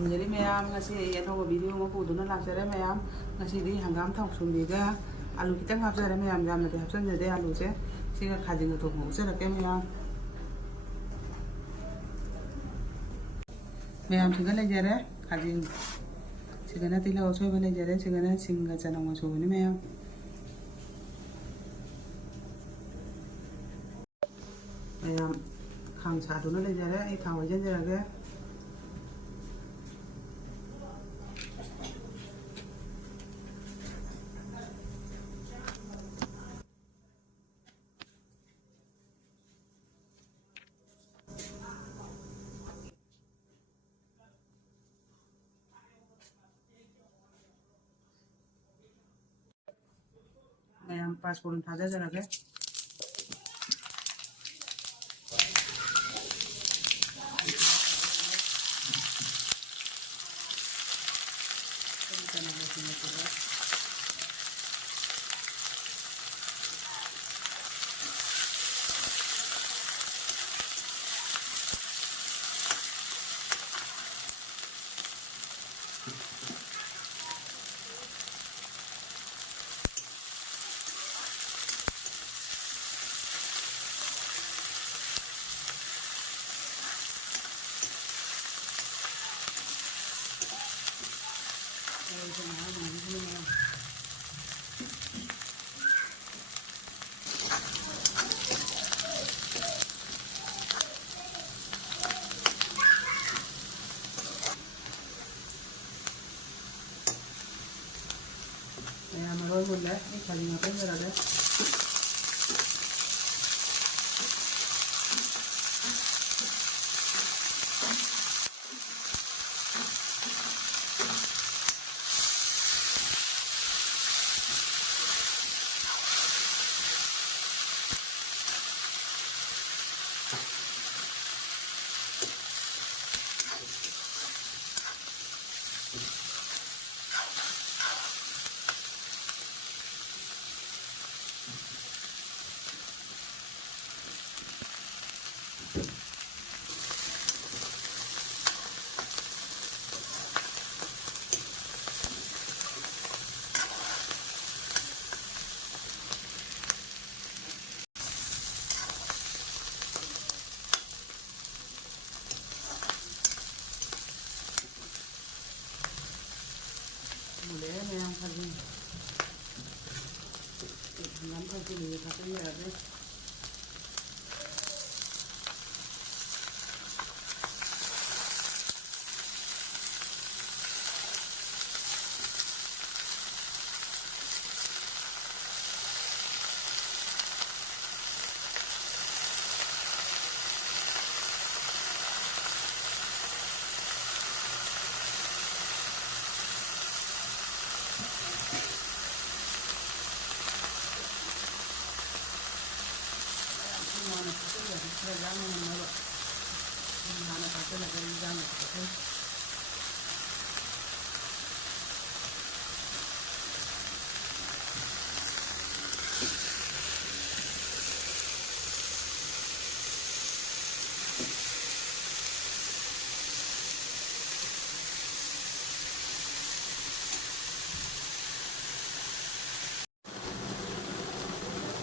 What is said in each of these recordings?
ꯈꯨꯔꯨꯝꯖꯔꯤ ꯃꯌꯥꯝ ꯉꯁꯤ ꯑꯩ ꯑꯅꯧꯕ ꯚꯤꯗꯤꯑꯣ ꯑꯃ ꯄꯨꯗꯨꯅ ꯂꯥꯛꯆꯔꯦ ꯃꯌꯥꯝ ꯉꯁꯤꯗꯤ ꯍꯪꯒꯥꯝ ꯊꯥꯎꯁꯨꯝꯕꯤꯒ ꯑꯂꯨ ꯈꯤꯇꯪ ꯍꯥꯞꯆꯔꯦ ꯃꯌꯥꯝ ꯌꯥꯝꯅꯗꯤ ꯍꯥꯞꯆꯟꯖꯗꯦ ꯑꯂꯨꯁꯦ ꯁꯤꯒ ꯈꯥꯖꯤꯡꯒ ꯊꯣꯡꯕ ꯎꯠꯆꯔꯛꯀꯦ ꯃꯌꯥꯝꯁꯤꯒ ꯂꯩꯖꯔꯦ ꯈꯥꯖꯤꯡ ꯁꯤꯒꯅ ꯇꯤꯜꯍꯧ ꯑꯁꯣꯏꯕ ꯂꯩꯖꯔꯦ ꯁꯤꯒꯅ ꯁꯤꯡꯒ ꯆꯅꯝ ꯑꯁꯨꯕꯅꯤ ꯃꯌꯥꯝ ꯈꯥꯡ ꯁꯥꯗꯨꯅ ꯂꯩꯖꯔꯦ ꯑꯩ ꯊꯥꯎ ꯍꯩꯖꯤꯟꯖꯔꯒꯦ meyam pasporun थाजाजरगे मरोल मुल्ला खाली मटन जरा मुले मैम खाली हम खाते नहीं खाते ही रहते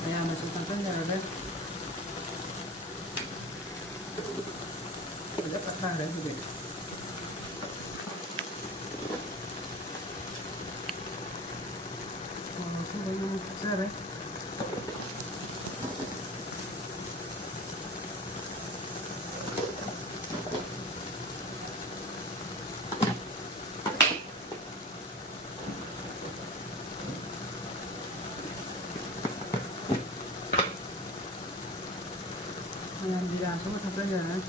मैम पत्ता है सर मैम जीरा सब थक जाए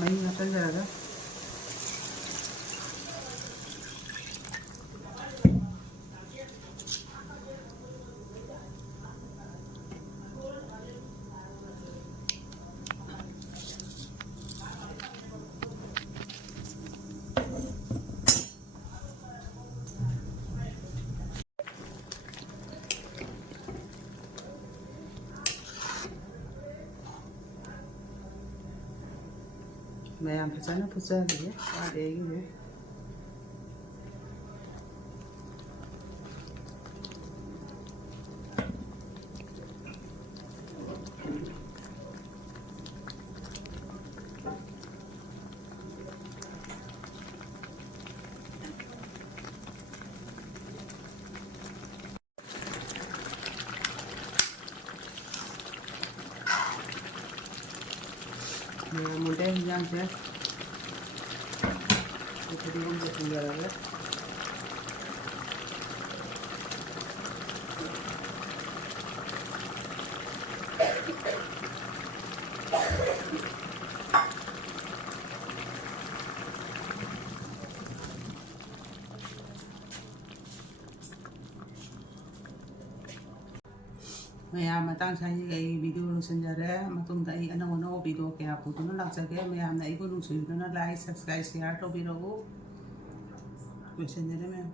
ꯃꯍꯤ ꯍꯥꯞꯆꯤꯟꯖꯔꯒ ꯃꯌꯥꯝ ꯐꯖꯅ ꯐꯨꯠꯆꯔꯤꯌꯦ ꯋꯥꯠꯂꯤ ꯑꯩꯒꯤꯁꯦ ꯃꯨꯜꯂꯦ ꯍꯤꯟꯖꯥꯡꯁꯦ ꯐꯗꯤꯒꯣꯝꯁꯦ ꯊꯣꯡꯖꯔꯒꯦ ꯃꯌꯥꯝ ꯃꯇꯥꯡ ꯁ꯭ꯋꯥꯏꯗ ꯑꯩ ꯚꯤꯗꯤꯑꯣ ꯂꯣꯏꯁꯤꯟꯖꯔꯦ ꯃꯇꯨꯡꯗ ꯑꯩ ꯑꯅꯧ ꯚꯤꯗꯤꯑꯣ ꯀꯌꯥ ꯄꯨꯗꯨꯅ ꯂꯥꯛꯆꯒꯦ ꯃꯌꯥꯝꯅ ꯑꯩꯕꯨ ꯅꯨꯡꯁꯤꯕꯤꯗꯨꯅ ꯂꯥꯏꯛ ꯁꯕꯁꯀ꯭ꯔꯥꯏꯕ ꯁꯤꯌꯥꯔ ꯇꯧꯕꯤꯔꯛꯎ ꯂꯣꯏꯁꯤꯟꯖꯔꯦ ꯃꯌꯥꯝ